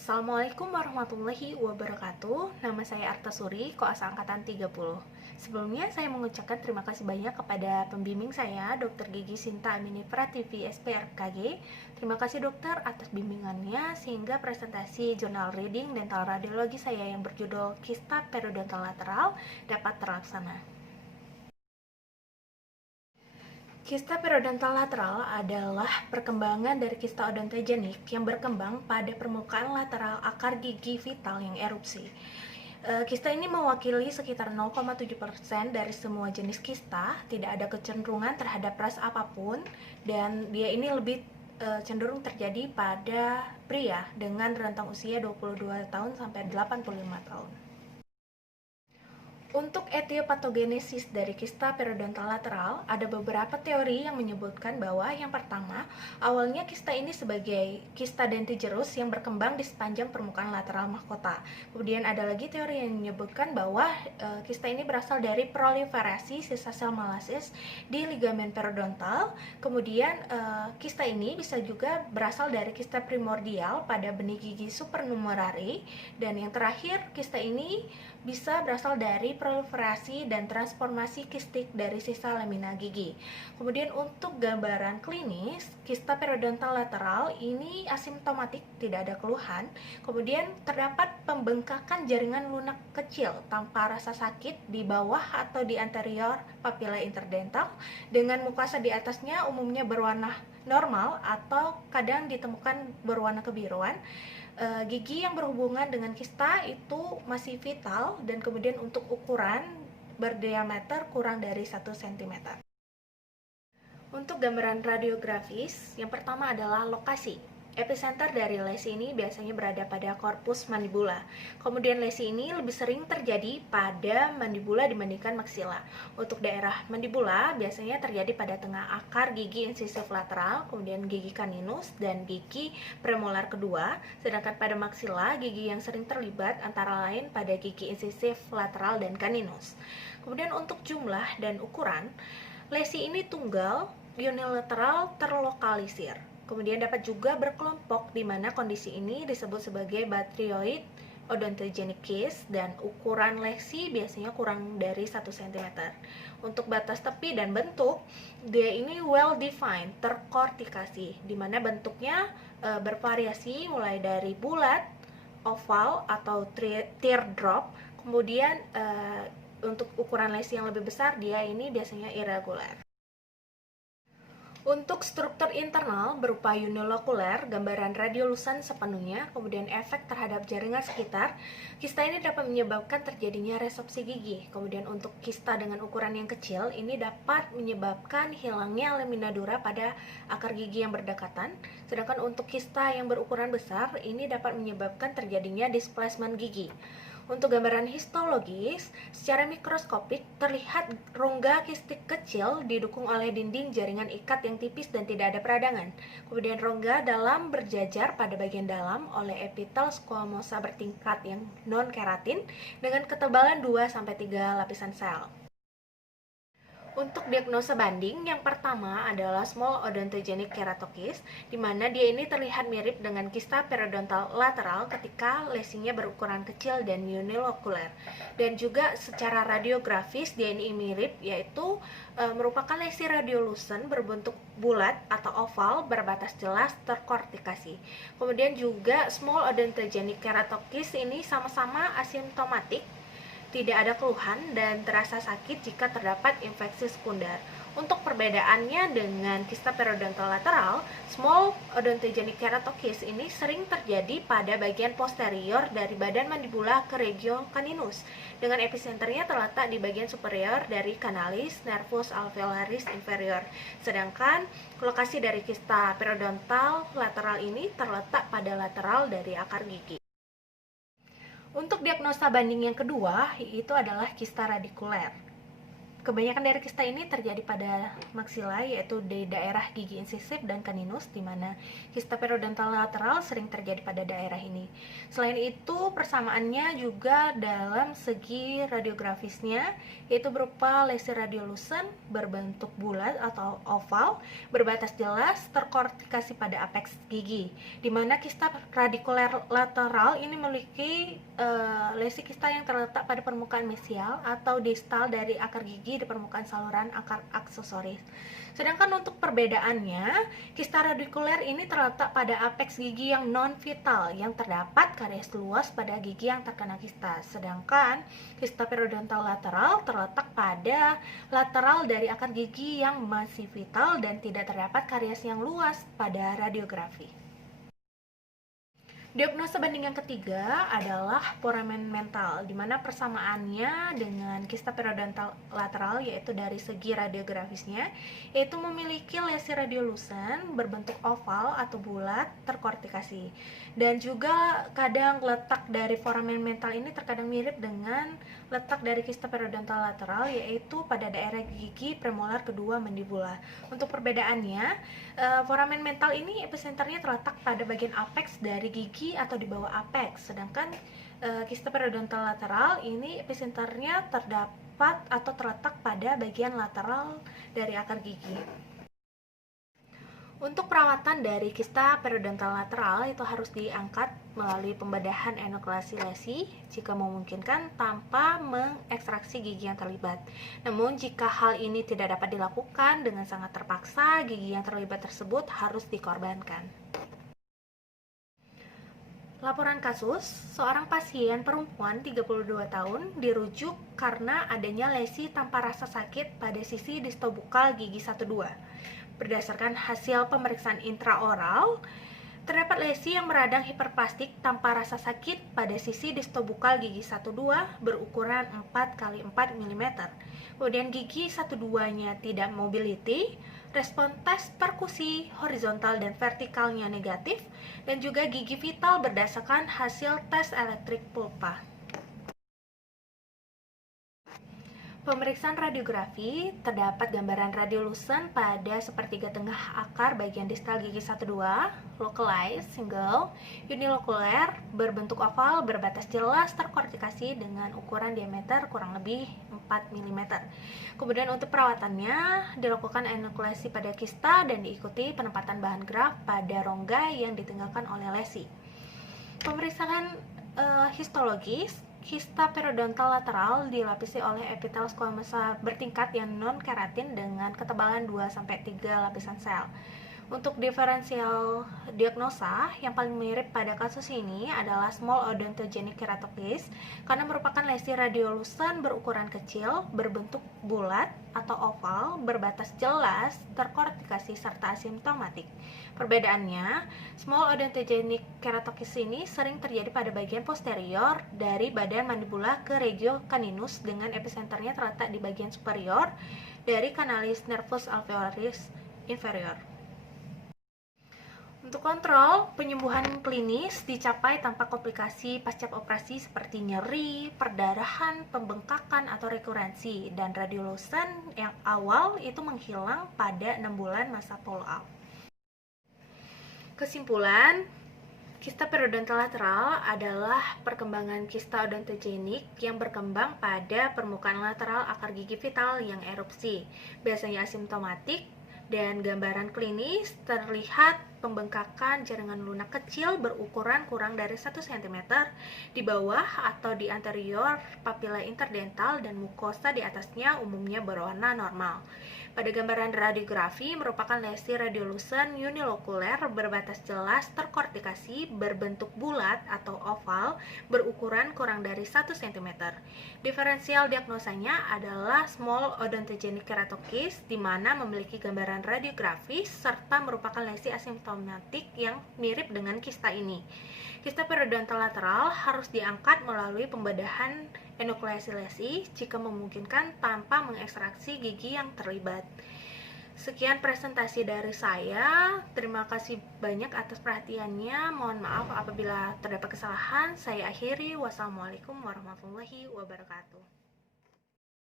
Assalamualaikum warahmatullahi wabarakatuh. Nama saya Arta Suri, koas angkatan 30. Sebelumnya saya mengucapkan terima kasih banyak kepada pembimbing saya, Dr. Gigi Sinta Amini Prativi, SPRKG. Terima kasih dokter atas bimbingannya sehingga presentasi jurnal reading dental radiologi saya yang berjudul Kista Periodontal Lateral dapat terlaksana. Kista periodontal lateral adalah perkembangan dari kista odontogenik yang berkembang pada permukaan lateral akar gigi vital yang erupsi. Kista ini mewakili sekitar 0,7% dari semua jenis kista, tidak ada kecenderungan terhadap ras apapun, dan dia ini lebih cenderung terjadi pada pria dengan rentang usia 22 tahun sampai 85 tahun. Untuk etiopatogenesis dari kista periodontal lateral, ada beberapa teori yang menyebutkan bahwa yang pertama, awalnya kista ini sebagai kista dentigerous yang berkembang di sepanjang permukaan lateral mahkota. Kemudian ada lagi teori yang menyebutkan bahwa kista ini berasal dari proliferasi sisa sel malases di ligamen periodontal. Kemudian kista ini bisa juga berasal dari kista primordial pada benih gigi supernumerari. Dan yang terakhir, kista ini bisa berasal dari proliferasi dan transformasi kistik dari sisa lamina gigi. Kemudian untuk gambaran klinis, kista periodontal lateral ini asimptomatik, tidak ada keluhan. Kemudian terdapat pembengkakan jaringan lunak kecil tanpa rasa sakit di bawah atau di anterior papilla interdental dengan mukasa di atasnya umumnya berwarna normal atau kadang ditemukan berwarna kebiruan. Gigi yang berhubungan dengan kista itu masih vital dan kemudian untuk ukuran berdiameter kurang dari 1 cm. Untuk gambaran radiografis, yang pertama adalah lokasi. Epicenter dari lesi ini biasanya berada pada korpus mandibula. Kemudian lesi ini lebih sering terjadi pada mandibula dibandingkan maksila. Untuk daerah mandibula biasanya terjadi pada tengah akar gigi insisif lateral, kemudian gigi caninus dan gigi premolar kedua. Sedangkan pada maksila, gigi yang sering terlibat antara lain pada gigi insisif lateral dan caninus. Kemudian untuk jumlah dan ukuran, lesi ini tunggal, unilateral, terlokalisir. Kemudian dapat juga berkelompok di mana kondisi ini disebut sebagai batrioid odontogenic case dan ukuran lesi biasanya kurang dari 1 cm. Untuk batas tepi dan bentuk, dia ini well defined, terkortikasi, di mana bentuknya bervariasi mulai dari bulat, oval atau teardrop. Kemudian untuk ukuran lesi yang lebih besar dia ini biasanya irregular. Untuk struktur internal berupa unilokuler, gambaran radiolucent sepenuhnya, kemudian efek terhadap jaringan sekitar, kista ini dapat menyebabkan terjadinya resorpsi gigi. Kemudian untuk kista dengan ukuran yang kecil, ini dapat menyebabkan hilangnya lamina dura pada akar gigi yang berdekatan. Sedangkan untuk kista yang berukuran besar, ini dapat menyebabkan terjadinya displacement gigi. Untuk gambaran histologis, secara mikroskopik terlihat rongga kistik kecil didukung oleh dinding jaringan ikat yang tipis dan tidak ada peradangan. Kemudian rongga dalam berjajar pada bagian dalam oleh epitel squamosa bertingkat yang non-keratin dengan ketebalan 2-3 lapisan sel. Untuk diagnosa banding, yang pertama adalah small odontogenic keratosis, di mana dia ini terlihat mirip dengan kista periodontal lateral ketika lesinya berukuran kecil dan unilokuler. Dan juga secara radiografis dia ini mirip, yaitu merupakan lesi radiolucent berbentuk bulat atau oval berbatas jelas terkortikasi. Kemudian juga small odontogenic keratosis ini sama-sama asimptomatik, tidak ada keluhan dan terasa sakit jika terdapat infeksi sekunder. Untuk perbedaannya dengan kista periodontal lateral, small odontogenic keratosis ini sering terjadi pada bagian posterior dari badan mandibula ke regio caninus, dengan epicenternya terletak di bagian superior dari canalis nervus alveolaris inferior. Sedangkan lokasi dari kista periodontal lateral ini terletak pada lateral dari akar gigi. Untuk diagnosa banding yang kedua, itu adalah kista radikuler. Kebanyakan dari kista ini terjadi pada maksila, yaitu di daerah gigi insisif dan caninus, di mana kista periodontal lateral sering terjadi pada daerah ini. Selain itu, persamaannya juga dalam segi radiografisnya, yaitu berupa lesi radiolucent berbentuk bulat atau oval, berbatas jelas, terkortikasi pada apeks gigi, di mana kista radikuler lateral ini memiliki lesi kista yang terletak pada permukaan mesial atau distal dari akar gigi di permukaan saluran akar aksesoris. Sedangkan untuk perbedaannya, kista radikuler ini terletak pada apeks gigi yang non-vital yang terdapat karies luas pada gigi yang terkena kista. Sedangkan kista periodontal lateral terletak pada lateral dari akar gigi yang masih vital dan tidak terdapat karies yang luas pada radiografi. Diagnosa banding yang ketiga adalah foramen mental, di mana persamaannya dengan kista periodontal lateral, yaitu dari segi radiografisnya, yaitu memiliki lesi radiolucent berbentuk oval atau bulat terkortikasi. Dan juga kadang letak dari foramen mental ini terkadang mirip dengan letak dari kista periodontal lateral, yaitu pada daerah gigi premolar kedua mandibula. Untuk perbedaannya, foramen mental ini epicenternya terletak pada bagian apeks dari gigi atau di bawah apeks, sedangkan kista periodontal lateral ini epicenternya terdapat atau terletak pada bagian lateral dari akar gigi. Untuk perawatan dari kista periodontal lateral itu harus diangkat melalui pembedahan enukleasi lesi jika memungkinkan tanpa mengekstraksi gigi yang terlibat. Namun jika hal ini tidak dapat dilakukan dengan sangat terpaksa, gigi yang terlibat tersebut harus dikorbankan. Laporan kasus, seorang pasien perempuan 32 tahun dirujuk karena adanya lesi tanpa rasa sakit pada sisi distobukal gigi 12. Berdasarkan hasil pemeriksaan intraoral, terdapat lesi yang meradang hiperplastik tanpa rasa sakit pada sisi distobukal gigi 12 berukuran 4x4 mm. Kemudian gigi 12-nya tidak mobility, respon tes perkusi horizontal dan vertikalnya negatif, dan juga gigi vital berdasarkan hasil tes elektrik pulpa. Pemeriksaan radiografi, terdapat gambaran radiolucent pada sepertiga tengah akar bagian distal gigi 12, localized, single, unilokuler, berbentuk oval, berbatas jelas, terkortikasi dengan ukuran diameter kurang lebih 4 mm. Kemudian untuk perawatannya, dilakukan enukleasi pada kista dan diikuti penempatan bahan graf pada rongga yang ditinggalkan oleh lesi. Pemeriksaan histologis, kista periodontal lateral dilapisi oleh epitel squamosa bertingkat yang non-keratin dengan ketebalan 2-3 lapisan sel. Untuk diferensial diagnosa, yang paling mirip pada kasus ini adalah small odontogenic keratosis karena merupakan lesi radiolucent berukuran kecil, berbentuk bulat atau oval, berbatas jelas, terkortikasi serta asimptomatik. Perbedaannya, small odontogenic keratosis ini sering terjadi pada bagian posterior dari badan mandibula ke regio caninus dengan epicenternya terletak di bagian superior dari canalis nervus alveolaris inferior. Untuk kontrol, penyembuhan klinis dicapai tanpa komplikasi pasca operasi seperti nyeri, perdarahan, pembengkakan, atau rekurensi, dan radiolucent yang awal itu menghilang pada 6 bulan masa follow-up. Kesimpulan, kista periodontal lateral adalah perkembangan kista odontogenik yang berkembang pada permukaan lateral akar gigi vital yang erupsi, biasanya asimptomatik, dan gambaran klinis terlihat pembengkakan jaringan lunak kecil berukuran kurang dari 1 cm di bawah atau di anterior papila interdental dan mukosa di atasnya umumnya berwarna normal. Pada gambaran radiografi merupakan lesi radiolucent unilokuler berbatas jelas terkortikasi berbentuk bulat atau oval berukuran kurang dari 1 cm. Diferensial diagnosanya adalah small odontogenic keratosis di mana memiliki gambaran radiografis serta merupakan lesi asimptomatik yang mirip dengan kista ini. Kista periodontal lateral harus diangkat melalui pembedahan enukleasi lesi jika memungkinkan tanpa mengekstraksi gigi yang terlibat. Sekian presentasi dari saya. Terima kasih banyak atas perhatiannya. Mohon maaf apabila terdapat kesalahan. Saya akhiri. Wassalamualaikum warahmatullahi wabarakatuh.